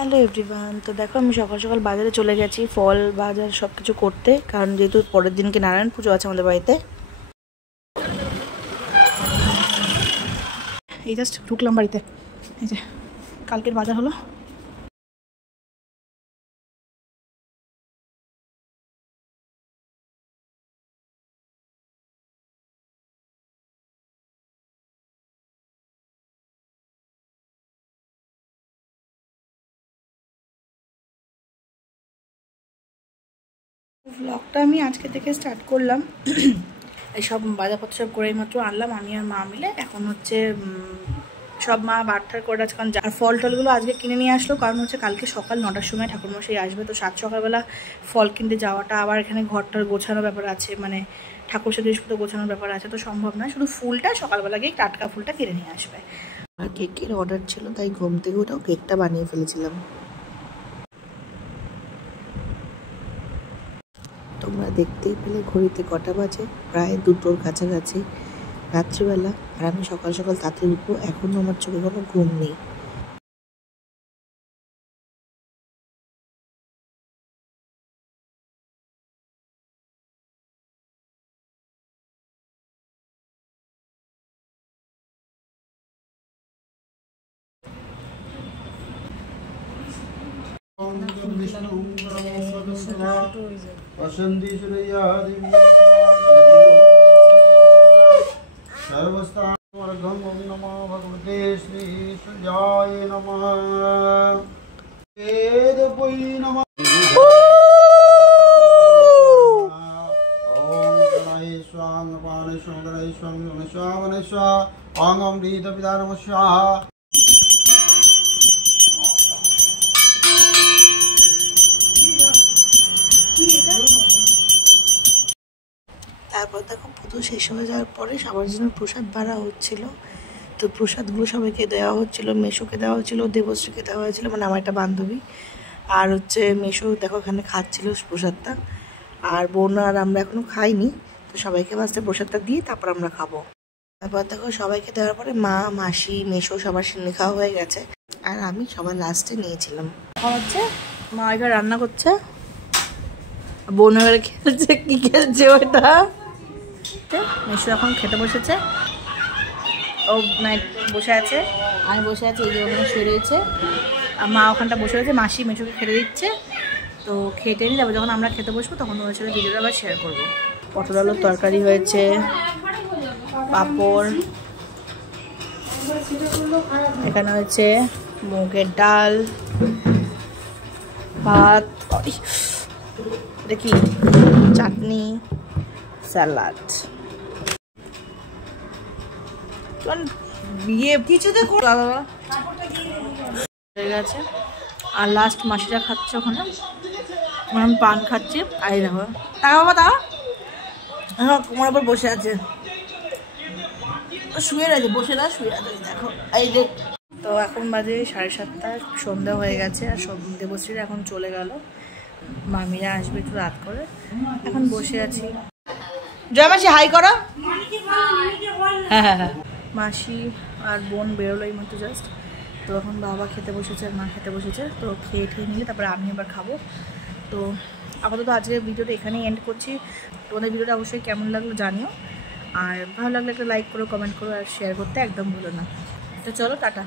Hello everyone. তো দেখো আমি সকাল সকাল বাজারে চলে গেছি ফল বাজার সব কিছু করতে, কারণ যেহেতু পরের দিনকে নারায়ণ পুজো আছে আমাদের বাড়িতে। এই জাস্ট ঢুকলাম বাড়িতে, এই যে কালকের বাজার হলো। ব্লগটা আমি আজকে থেকে স্টার্ট করলাম। এইসব বাজারপত্র সব করে মাত্র আনলাম আমি আর মা মিলে। এখন হচ্ছে সব মা বাটঠার করে আছে, কারণ আর ফল টলগুলো আজকে কিনে নিয়ে আসলো, কারণ হচ্ছে কালকে সকাল 9টার সময় ঠাকুরমশাই আসবে। তো সকালবেলা ফল কিনতে যাওয়াটা, আবার এখানে ঘরটার গোছানোর ব্যাপার আছে, মানে ঠাকুর সাথে জিনিসপত্র গোছানোর ব্যাপার আছে, তো সম্ভব না। শুধু ফুলটা সকালবেলা গিয়ে টাটকা ফুলটা কিনে নিয়ে আসবে। আর কেকের অর্ডার ছিল, তাই ঘুম থেকে উঠেও কেকটা বানিয়ে ফেলেছিলাম। তোমরা দেখতেই পেলে ঘড়িতে কটা বাজে, প্রায় 2টোর কাছাকাছি রাত্রিবেলা। আর আমি সকাল সকাল তাড়াতাড়ি উঠবো, এখনও আমার চোখে কোনো ঘুম নেই। सर्वस्तावर्गं नमो भगवते श्री सुजाय नमः वेद पुई नमः ओम गणाय स्वांग पाने स्वांगणाय स्वांग स्वांगणाय स्वा ओम अमृत पिता नमः स्वाहा। তারপর দেখো পুজো শেষ হয়ে যাওয়ার পরে সবার জন্য প্রসাদ বাড়া হচ্ছিল। তো প্রসাদগুলো সবাইকে দেওয়া হচ্ছিল, মেশোকে দেওয়া হচ্ছিল, দেবশ্রীকে দেওয়া হয়েছিল, মানে আমার একটা বান্ধবী। আর হচ্ছে মেশো দেখো এখানে খাচ্ছিল প্রসাদটা, আর বোন আর আমরা এখনো খাইনি। তো সবাইকে ফার্স্টে প্রসাদটা দিয়ে তারপর আমরা খাবো। তারপর দেখো সবাইকে দেওয়ার পরে মা, মাসি, মেশো সবার সিন্নি খাওয়া হয়ে গেছে, আর আমি সবার লাস্টে নিয়েছিলাম। হচ্ছে মা এবার রান্না করছে, বোন এবারে খেলছে। কি খেলছে ওটা? মেশো এখন খেতে বসেছে, ও নাইট বসে আছে, আমি বসে আছি, এই যে ওখানে শুয়ে রয়েছে। আর মা ওখানটা বসে রয়েছে, মাসি মেশোকে খেতে দিচ্ছে। তো খেতে নিয়ে যাবো, যখন আমরা খেতে বসবো তখন ওর সাথে ভিডিওটা আবার শেয়ার করবো। পটল আলুর তরকারি হয়েছে, পাঁপড়, এখানে হয়েছে মুগের ডাল, ভাত, দেখি চাটনি, স্যালাড। বিয়ে কিছুতে হয়ে গেছে। আর লাস্ট মাসিটা খাচ্ছে ওখানে, আমি পান খাচ্ছি। আর এই দেখো তা বাবা, তা কোমরের উপর বসে আছে, শুয়ে রয়েছে, বসে না শুয়ে আছে, দেখো এই যে। তো এখন বাজে 7:30, সন্ধ্যা হয়ে গেছে। আর সব দেবশ্রীরা এখন চলে গেল, মামিরা আসবে একটু রাত করে। এখন বসে আছি। জয় মাসি, হাই করো। হ্যাঁ হ্যাঁ হ্যাঁ। মাসি আর বোন বেরোলো এই মতো জাস্ট। তো এখন বাবা খেতে বসেছে আর মা খেতে বসেছে। তো খেয়ে নিলে তারপরে আমি এবার খাবো। তো আপাতত আজকের ভিডিওটা এখানেই এন্ড করছি। তোমাদের ভিডিওটা অবশ্যই কেমন লাগলো জানিও, আর ভালো লাগলে একটা লাইক করো, কমেন্ট করো, আর শেয়ার করতে একদম ভুলো না। তো চলো, টাটা।